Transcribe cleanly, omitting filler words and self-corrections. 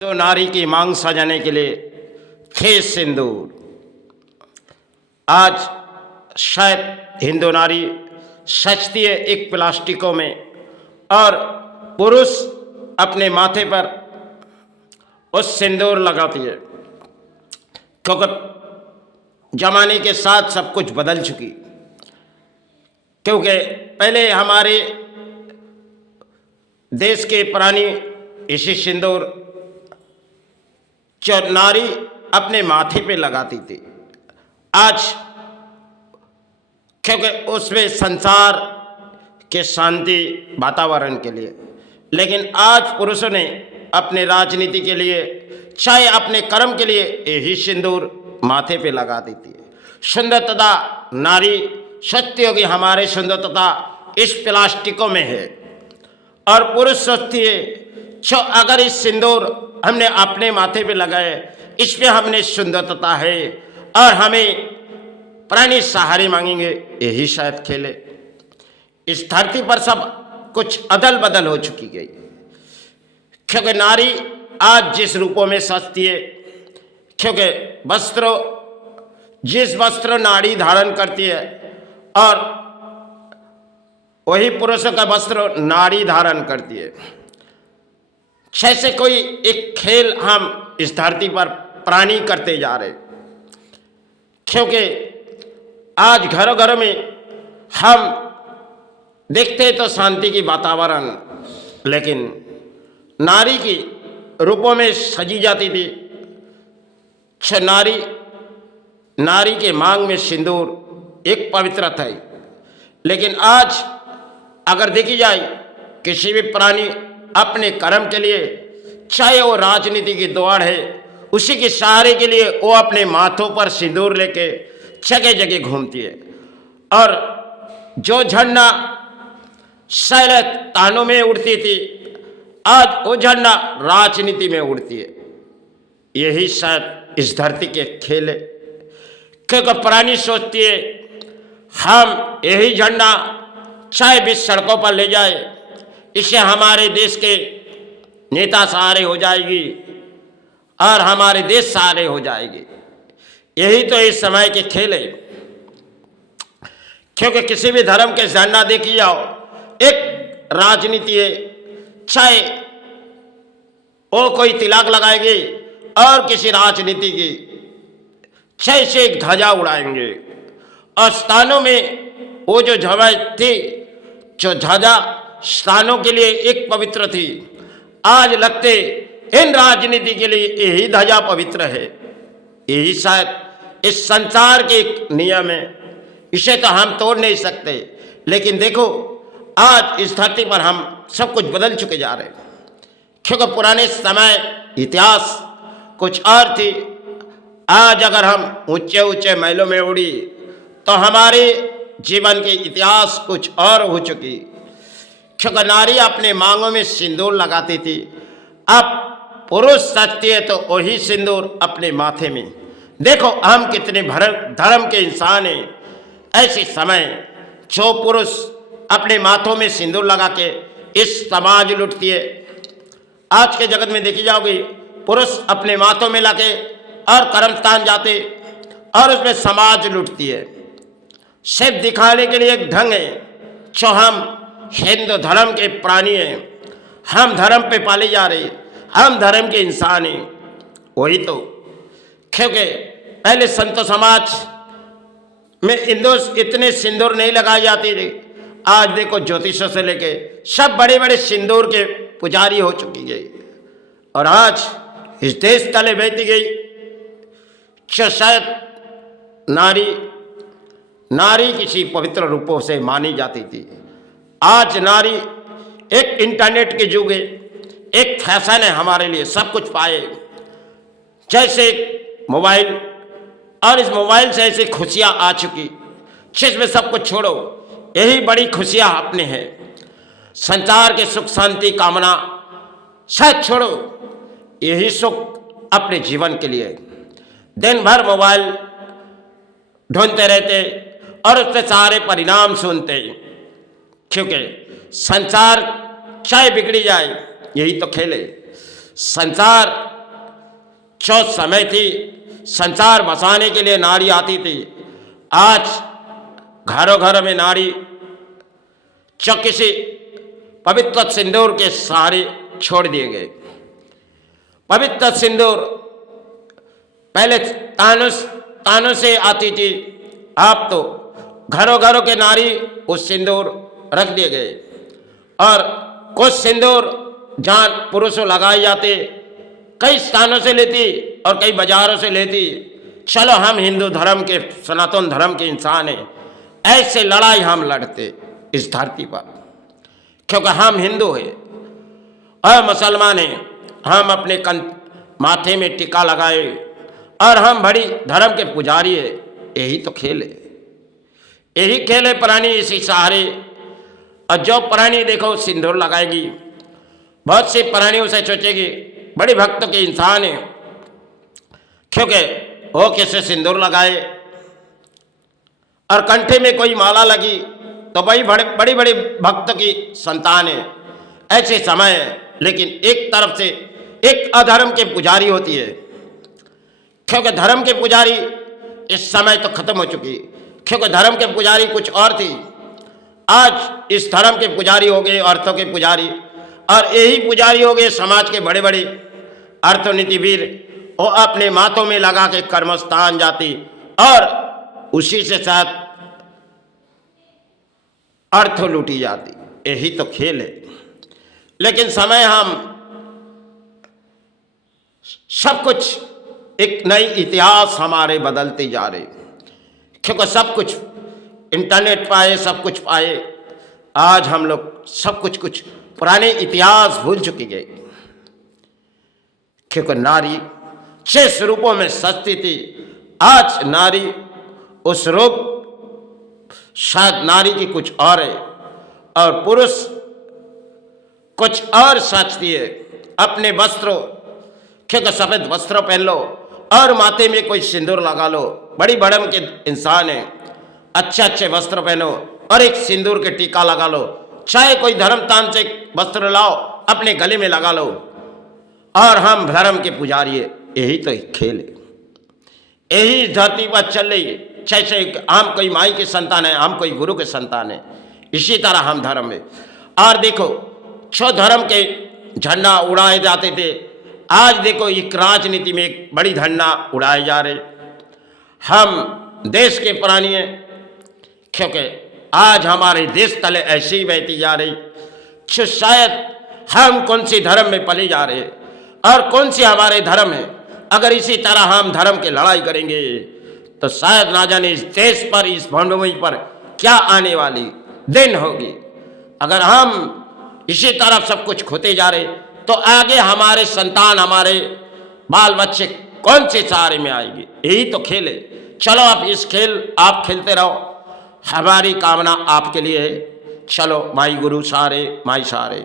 तो नारी की मांग सजाने के लिए थे सिंदूर। आज शायद हिंदू नारी सजती है एक प्लास्टिकों में और पुरुष अपने माथे पर उस सिंदूर लगाती है, क्योंकि जमाने के साथ सब कुछ बदल चुकी। क्योंकि पहले हमारे देश के पुरानी इसी सिंदूर जो नारी अपने माथे पे लगाती थी, आज क्योंकि उसमें संसार के शांति वातावरण के लिए, लेकिन आज पुरुषों ने अपने राजनीति के लिए चाहे अपने कर्म के लिए यही सिंदूर माथे पे लगा देती है। सुंदरता नारी सत्य होगी, हमारे सुंदरता इस प्लास्टिकों में है, और पुरुष सोचती है जो अगर इस सिंदूर हमने अपने माथे पे लगाए, इस पे हमने सुंदरता है और हमें प्राणी सहारे मांगेंगे, यही शायद खेले। इस धरती पर सब कुछ अदल बदल हो चुकी गई, क्योंकि नारी आज जिस रूपों में सजती है, क्योंकि वस्त्रों जिस वस्त्र नारी धारण करती है और वही पुरुषों का वस्त्र नारी धारण करती है। जैसे कोई एक खेल हम इस धरती पर प्राणी करते जा रहे, क्योंकि आज घरों घरों में हम देखते तो शांति की वातावरण, लेकिन नारी की रूपों में सजी जाती थी। नारी के मांग में सिंदूर एक पवित्रता है, लेकिन आज अगर देखी जाए किसी भी प्राणी अपने कर्म के लिए, चाहे वो राजनीति की दौड़ है, उसी के सहारे के लिए वो अपने माथों पर सिंदूर लेके जगह जगह घूमती है। और जो झंडा शैल तानों में उड़ती थी, आज वो झंडा राजनीति में उड़ती है। यही शायद इस धरती के खेल है, क्योंकि प्राणी सोचती है हम यही झंडा चाहे भी सड़कों पर ले जाए, इससे हमारे देश के नेता सहारे हो जाएगी और हमारे देश सहारे हो जाएगी। यही तो इस समय के खेल है, क्योंकि किसी भी धर्म के झंडा देखी जाओ, एक राजनीति है, चाहे वो कोई तिलक लगाएगी और किसी राजनीति की चाहे से एक ध्वजा उड़ाएंगे। और स्थानों में वो जो ध्वजा थी, जो ध्वजा स्थानों के लिए एक पवित्र थी, आज लगते इन राजनीति के लिए यही ध्वजा पवित्र है। यही शायद इस संसार के एक नियम है, इसे तो हम तोड़ नहीं सकते। लेकिन देखो आज इस धरती पर हम सब कुछ बदल चुके जा रहे हैं, क्योंकि पुराने समय इतिहास कुछ और थी। आज अगर हम ऊंचे ऊंचे महलों में उड़ी तो हमारे जीवन के इतिहास कुछ और हो चुकी, क्योंकि नारी अपने मांगों में सिंदूर लगाती थी। अब पुरुष सजते हैं तो वही सिंदूर अपने माथे में। देखो हम कितने धर्म के इंसान हैं। ऐसे समय जो पुरुष अपने माथों में सिंदूर लगा के इस समाज लुटती है। आज के जगत में देखी जाओगी, पुरुष अपने माथों में लगे और कर्मस्थान जाते और उसमें समाज लुटती है। सिर्फ दिखाने के लिए एक ढंग है, जो हम हिंदू धर्म के प्राणी हैं, हम धर्म पे पाले जा रहे, हम धर्म के इंसान हैं। वही तो, क्योंकि पहले संत समाज में इतने सिंदूर नहीं लगाए जाते थे। आज देखो ज्योतिषों से लेके सब बड़े बड़े सिंदूर के पुजारी हो चुकी गई, और आज इस देश तले बहती गई। जो शायद नारी किसी पवित्र रूपों से मानी जाती थी, आज नारी एक इंटरनेट के युग है, एक फैशन है हमारे लिए, सब कुछ पाए। जैसे मोबाइल, और इस मोबाइल से ऐसी खुशियां आ चुकी जिसमें सब कुछ छोड़ो, यही बड़ी खुशियां अपने हैं। संसार के सुख शांति कामना शायद छोड़ो, यही सुख अपने जीवन के लिए। दिन भर मोबाइल ढूंढते रहते और उससे सारे परिणाम सुनते, क्योंकि संसार चाहे बिगड़ी जाए, यही तो खेल है। संसार जो समय थी, संसार बसाने के लिए नारी आती थी, आज घरों घरों में नारी जो किसी पवित्र सिंदूर के सहारे छोड़ दिए गए। पवित्र सिंदूर पहले तानों से आती थी, अब तो घरों घरों के नारी उस सिंदूर रख दिए गए। और कुछ सिंदूर जहाँ पुरुषों लगाए जाते कई स्थानों से लेती और कई बाजारों से लेती। चलो हम हिंदू धर्म के, सनातन धर्म के इंसान हैं, ऐसे लड़ाई हम लड़ते इस धरती पर, क्योंकि हम हिंदू हैं और मुसलमान हैं। हम अपने माथे में टीका लगाए और हम बड़ी धर्म के पुजारी है। यही तो खेल है, यही खेल है प्राणी इसी सहारे। और जो प्राणी देखो सिंदूर लगाएगी, बहुत सी प्राणी उसे सोचेगी बड़ी भक्त के इंसान है, क्योंकि वो कैसे सिंदूर लगाए और कंठे में कोई माला लगी तो भाई बड़ी बड़ी भक्त की संतान है। ऐसे समय है, लेकिन एक तरफ से एक अधर्म के पुजारी होती है, क्योंकि धर्म के पुजारी इस समय तो खत्म हो चुकी, क्योंकि धर्म के पुजारी कुछ और थी। आज इस धर्म के पुजारी हो गए अर्थों के पुजारी, और यही पुजारी हो गए समाज के बड़े बड़े अर्थनीतिवीर। वो अपने माथों में लगा के कर्मस्थान जाती और उसी से साथ अर्थ लूटी जाती। यही तो खेल है। लेकिन समय हम सब कुछ एक नई इतिहास हमारे बदलते जा रहे, क्योंकि सब कुछ इंटरनेट पाए, सब कुछ पाए। आज हम लोग सब कुछ पुराने इतिहास भूल चुके गए, क्योंकि नारी 6 रूपों में सजती थी। आज नारी उस रूप शायद नारी की कुछ और है और पुरुष कुछ और सजती है। अपने वस्त्रों, क्योंकि सफेद वस्त्र पहन लो और माथे में कोई सिंदूर लगा लो, बड़ी बड़म के इंसान है। अच्छे अच्छे वस्त्र पहनो और एक सिंदूर के टीका लगा लो, चाहे कोई धर्म तांत्रिक वस्त्र लाओ अपने गले में लगा लो, और हम धर्म के पुजारी है। यही तो एक खेल है, यही धरती पर चल रही है। जैसे हम कोई माई के संतान है, हम कोई गुरु के संतान है, इसी तरह हम धर्म है। और देखो जो धर्म के झंडा उड़ाए जाते थे, आज देखो एक राजनीति में एक बड़ी झंडा उड़ाए जा रहे। हम देश के प्राणी हैं, क्योंकि आज हमारे देश तले ऐसी ही बहती जा रही। जो शायद हम कौन सी धर्म में पले जा रहे और कौन सी हमारे धर्म है। अगर इसी तरह हम धर्म की लड़ाई करेंगे तो शायद ना जाने इस देश पर, इस भूमि पर क्या आने वाली दिन होगी। अगर हम इसी तरफ सब कुछ खोते जा रहे तो आगे हमारे संतान, हमारे बाल बच्चे कौन से सहारे में आएंगे। यही तो खेल है। चलो आप इस खेल आप खेलते रहो, हमारी कामना आपके लिए है। चलो माई गुरु सहारे, माई सहारे।